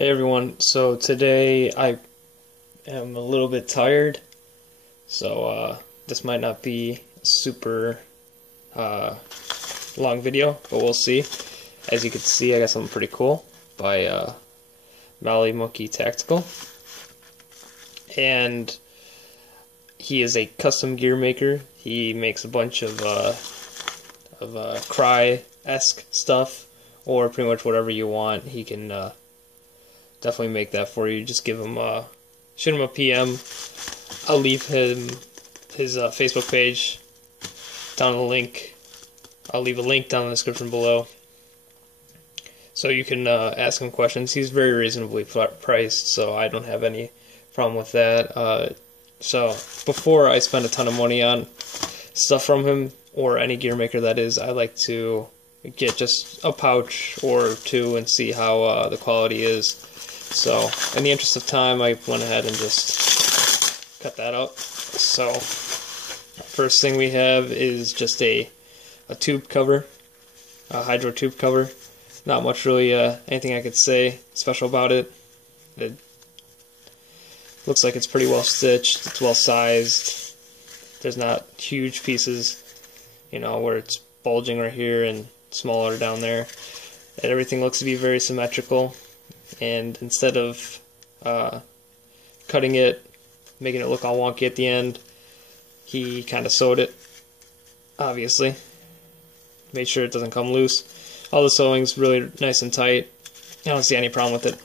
Hey everyone, so today I am a little bit tired, so this might not be a super long video, but we'll see. As you can see, I got something pretty cool by Molle Monkey Tactica, and he is a custom gear maker. He makes a bunch of cry-esque stuff, or pretty much whatever you want. He can definitely make that for you. Just give him shoot him a PM. I'll leave him his Facebook page down in the link. I'll leave a link down in the description below, so you can ask him questions. He's very reasonably priced, so I don't have any problem with that. So before I spend a ton of money on stuff from him, or any gear maker that is, I like to get just a pouch or two and see how the quality is. So, in the interest of time, I went ahead and just cut that out. So, first thing we have is just a tube cover, a hydro tube cover. Not much really anything I could say special about it. It looks like it's pretty well stitched, it's well sized. There's not huge pieces, you know, where it's bulging right here and smaller down there. And everything looks to be very symmetrical. And instead of cutting it, making it look all wonky at the end, he kind of sewed it, obviously. Made sure it doesn't come loose. All the sewing's really nice and tight. I don't see any problem with it,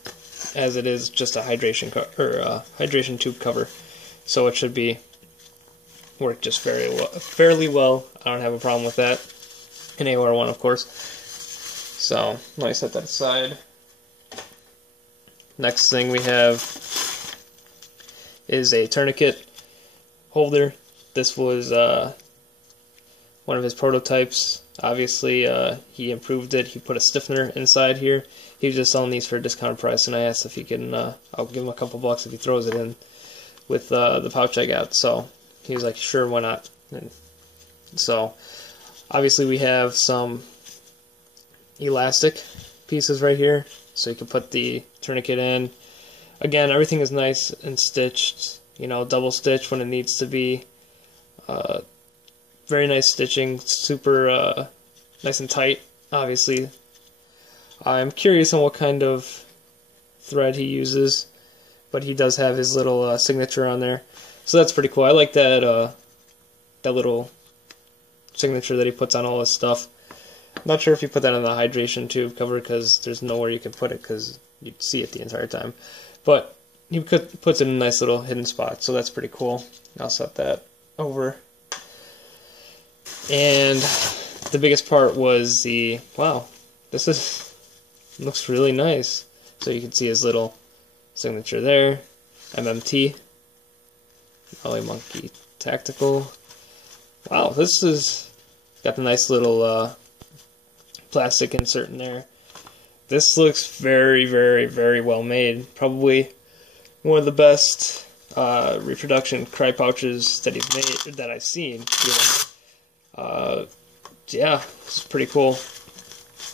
as it is just a hydration tube cover. So it should be work just fairly well. I don't have a problem with that. An AOR one, of course. So let me set that aside. Next thing we have is a tourniquet holder. This was one of his prototypes. Obviously, he improved it. He put a stiffener inside here. He was just selling these for a discounted price, and I asked if he can, I'll give him a couple bucks if he throws it in with the pouch I got. So he was like, sure, why not? And so obviously we have some elastic pieces right here, so you can put the tourniquet in. Again, everything is nice and stitched, you know, double stitched when it needs to be. Very nice stitching, super nice and tight, obviously. I'm curious on what kind of thread he uses, but he does have his little signature on there, so that's pretty cool. I like that that little signature that he puts on all his stuff. I'm not sure if you put that on the hydration tube cover, because there's nowhere you can put it because you'd see it the entire time. But he puts it in a nice little hidden spot, so that's pretty cool. I'll set that over. And the biggest part was the, wow, this looks really nice. So you can see his little signature there, MMT, Molle Monkey Tactical. Wow, this is got the nice little plastic insert in there. This looks very, very, very well made. Probably one of the best reproduction cry pouches that he's made, that I've seen. Yeah, it's pretty cool.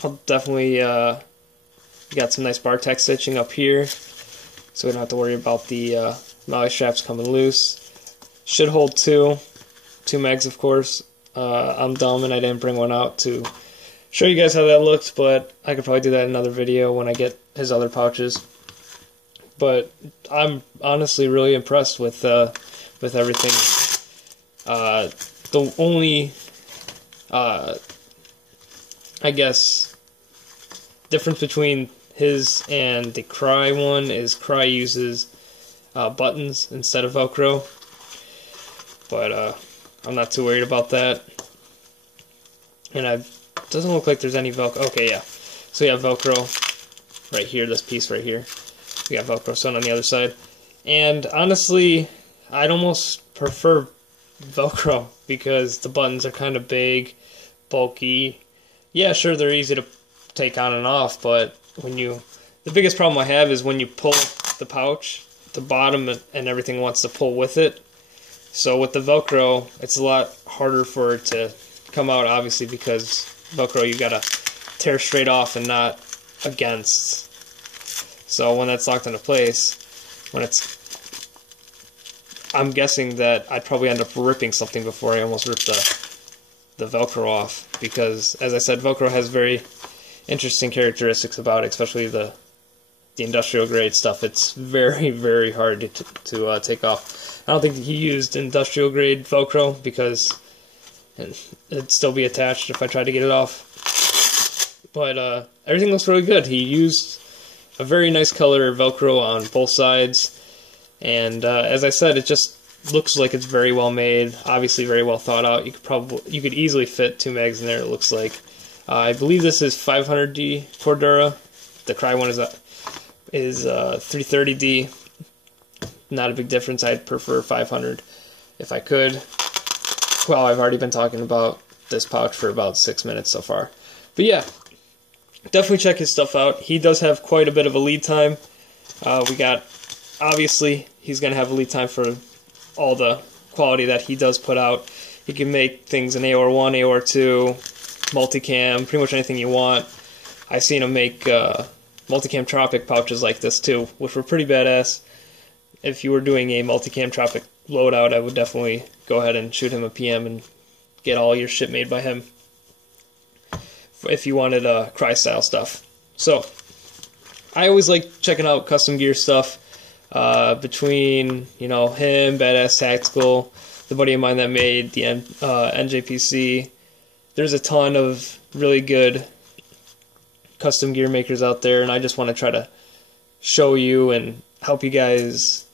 I'll definitely got some nice bar tech stitching up here, so we don't have to worry about the Molle straps coming loose. Should hold two mags, of course. I'm dumb and I didn't bring one out to show you guys how that looks, but I could probably do that in another video when I get his other pouches. But I'm honestly really impressed with everything. The only I guess difference between his and the Cry one is Cry uses buttons instead of Velcro, but I'm not too worried about that. And doesn't look like there's any Velcro. Okay, yeah. So you have Velcro right here, this piece right here. We got Velcro sewn on the other side. And honestly, I'd almost prefer Velcro because the buttons are kind of big, bulky. Yeah, sure, they're easy to take on and off, but the biggest problem I have is when you pull the pouch, the bottom and everything wants to pull with it. So with the Velcro, it's a lot harder for it to come out, obviously, because Velcro you gotta tear straight off and not against. So when that's locked into place, I'm guessing that I'd probably end up ripping something before I almost ripped the Velcro off, because, as I said, Velcro has very interesting characteristics about it, especially the industrial grade stuff. It's very, very hard to take off. I don't think he used industrial grade Velcro, because it'd still be attached if I tried to get it off. But everything looks really good. He used a very nice color Velcro on both sides. And as I said, it just looks like it's very well made, obviously very well thought out. You could easily fit 2 mags in there, it looks like. I believe this is 500D Cordura. The Cry one is 330D. Not a big difference. I'd prefer 500 if I could. Well, I've already been talking about this pouch for about 6 minutes so far. But yeah, definitely check his stuff out. He does have quite a bit of a lead time. Obviously, he's going to have a lead time for all the quality that he does put out. He can make things in AOR1, AOR2, multicam, pretty much anything you want. I've seen him make multicam Tropic pouches like this too, which were pretty badass. If you were doing a multicam Tropic loadout, I would definitely go ahead and shoot him a PM and get all your shit made by him if you wanted Cry style stuff. So, I always like checking out custom gear stuff. Between, him, Badass Tactical, the buddy of mine that made the NJPC, there's a ton of really good custom gear makers out there, and I just want to try to show you and help you guys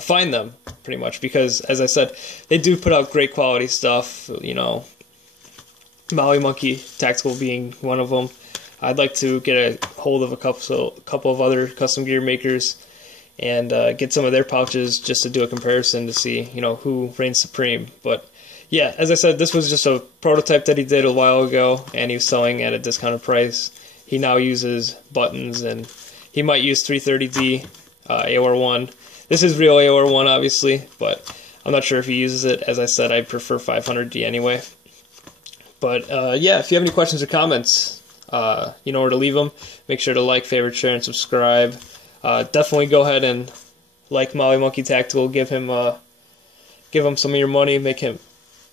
find them, pretty much, because, as I said, they do put out great quality stuff, Molle Monkey Tactical being one of them. I'd like to get a hold of a couple of other custom gear makers and get some of their pouches just to do a comparison to see, who reigns supreme. But yeah, as I said, this was just a prototype that he did a while ago, and he was selling at a discounted price. He now uses buttons, and he might use 330D AOR1. This is real AOR1, obviously, but I'm not sure if he uses it. As I said, I prefer 500D anyway. But yeah, if you have any questions or comments, you know where to leave them. Make sure to like, favorite, share, and subscribe. Definitely go ahead and like Molle Monkey Tactical. Give him some of your money, make him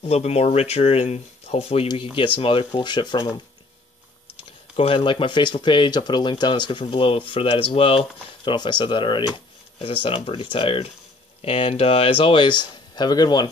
a little bit more richer, and hopefully we could get some other cool shit from him. Go ahead and like my Facebook page. I'll put a link down in the description below for that as well. Don't know if I said that already. As I said, I'm pretty tired. And as always, have a good one.